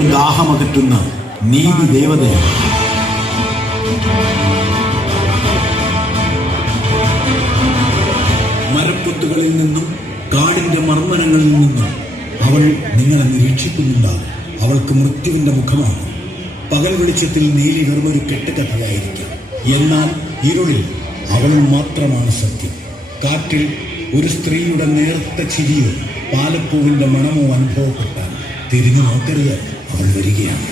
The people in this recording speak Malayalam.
ദാഹമകറ്റുന്ന നീതി ദേവതയാണ്. മരപ്പൊത്തുകളിൽ നിന്നും കാടിന്റെ മർമ്മരങ്ങളിൽ നിന്നും അവൾ നിങ്ങളെ നിരീക്ഷിക്കുന്നുണ്ടാകും. അവൾക്ക് മൃത്യുവിന്റെ മുഖമാണ്. പകൽ വെളിച്ചത്തിൽ നീലി വെറുമൊരു കെട്ടുകഥയായിരിക്കും. എന്നാൽ ഇരുളിൽ അവൾ മാത്രമാണ് സത്യം. കാറ്റിൽ ഒരു സ്ത്രീയുടെ നേർത്ത ചിരിയോ പാലപ്പൂവിന്റെ മണമോ അനുഭവപ്പെട്ടാൽ തിരിഞ്ഞു നോക്കരുത്, അവൾ വരികയാണ്.